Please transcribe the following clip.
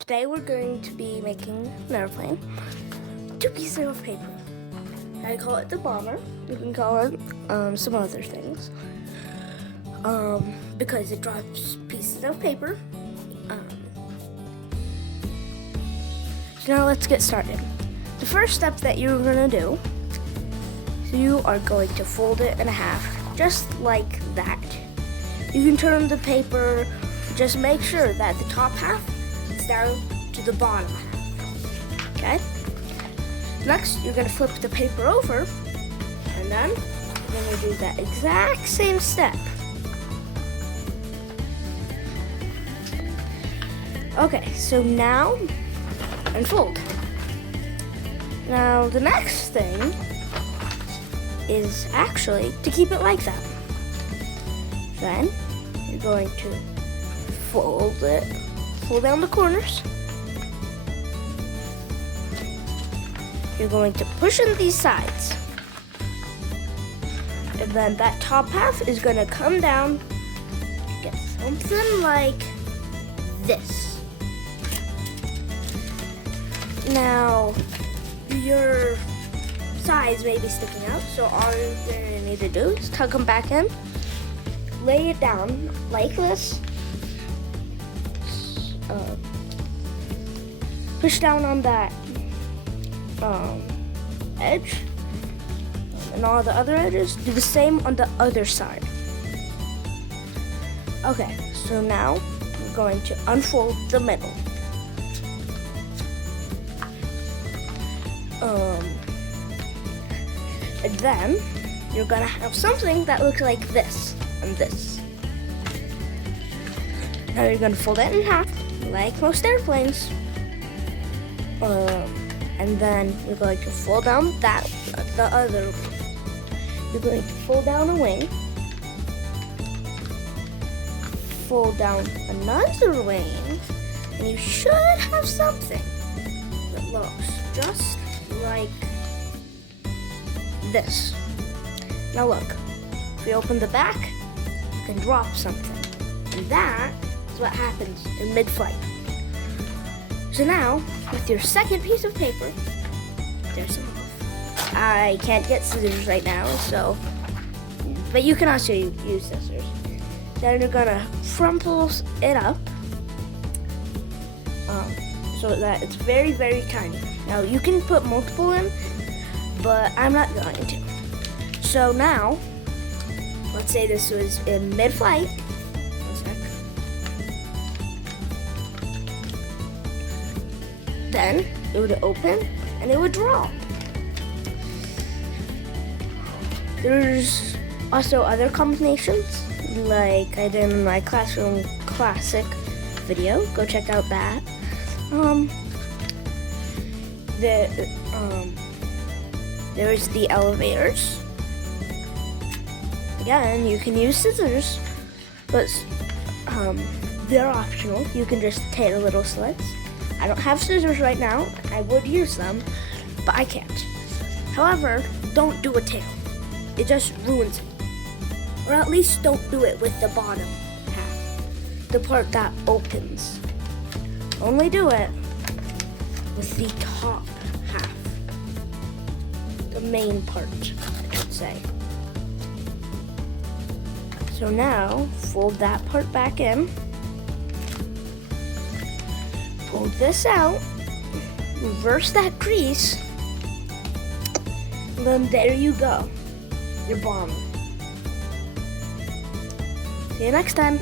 Today we're going to be making an airplane. 2 pieces of paper. I call it the bomber. You can call it some other things. Because it drops pieces of paper. So now let's get started. The first step that you're gonna do, so you are going to fold it in half, just like that. You can turn the paper, just make sure that the top half is down to the bottom half, okay? Next, you're gonna flip the paper over, and then you're gonna do that exact same step. Okay, so now, unfold. Now, the next thing is actually to keep it like that. Then, you're going to fold down the corners. You're going to push in these sides. And then that top half is going to come down, get something like this. Now, your sides may be sticking out, so all you're going to need to do is tuck them back in, lay it down like this, push down on that edge, and all the other edges. Do the same on the other side. Okay, so now we're going to unfold the middle. And then you're gonna have something that looks like this and this. Now you're gonna fold it in half, like most airplanes. And then you're going to fold down the other wing. You're going to fold down a wing, fold down another wing, and you should have something that looks just like this. Now look, if we open the back, you can drop something. And that is what happens in mid-flight. So now, with your second piece of paper, there's some. I can't get scissors right now, but you can also use scissors. Then you're gonna crumple it up so that it's very, very tiny. Now you can put multiple in, but I'm not going to. So now, let's say this was in mid-flight. Then it would open and it would drop. There's also other combinations, like I did in my classroom classic video. Go check out that. There's the elevators. Again, you can use scissors, but they're optional. You can just tear little slits. I don't have scissors right now. I would use them, but I can't. However, don't do a tail. It just ruins it. Or at least don't do it with the bottom half, the part that opens. Only do it with the top half, the main part, I should say. So now, fold that part back in. Pull this out, reverse that crease, and then there you go, your bomber. See you next time.